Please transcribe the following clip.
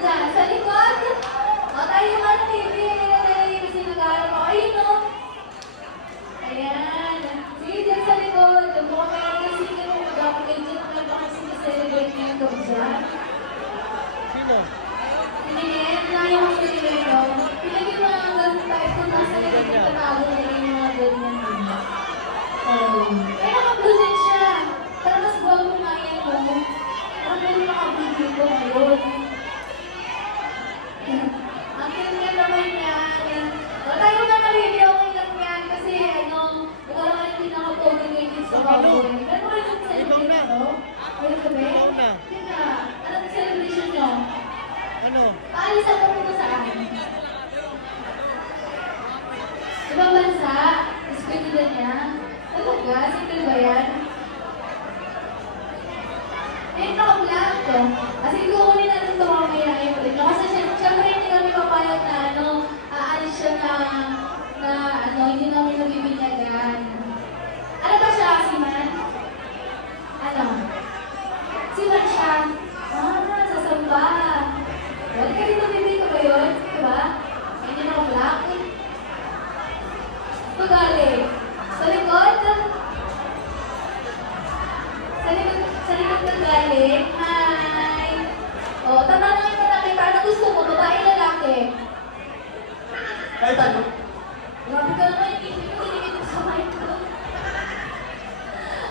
dyan? Sa likod? O, tayo naman ang TV. Kasi nag-aaral ko. Ayun, no? Ayan. Sige, dyan sa likod. Mukhang meron kasi kayo mag-apagay dyan. Baka kasi na-celebrate niyo yung dyan. Sino? Pinigyan na yung pinigyan ko. Pinigyan mo ang ganun tayo kung nasa likod yung tatago na yung mga ganyan din. Kaya naka-blue din siya. Pero mas bago nga yan mo. Parang meron naka-video ko ngayon. Ang pinigyan naman yan. Tayo na na-review ko lang yan kasi wala naman yung pinaka-pogo-gated sa baboy. Pero kayo yung celebration ko? Kayo sabi? Yun na. Anong celebration nyo? Ano? Paalisan mo muna sa akin. Ibang bansa? Eskwela niya? Talaga? Single ba yan? Eh, naka-vlog ko. Kasi kukunin natin ito mamaya ngayon. Kasi siyempre hindi kami papayag na aalis siya na hindi namin nabibinyagan. Ano ba siya? Siman? Ano? Siman siya? Sasamba. Wala ka dito, bibig ko ba yun? Diba? Hindi na ako black. Pagaling.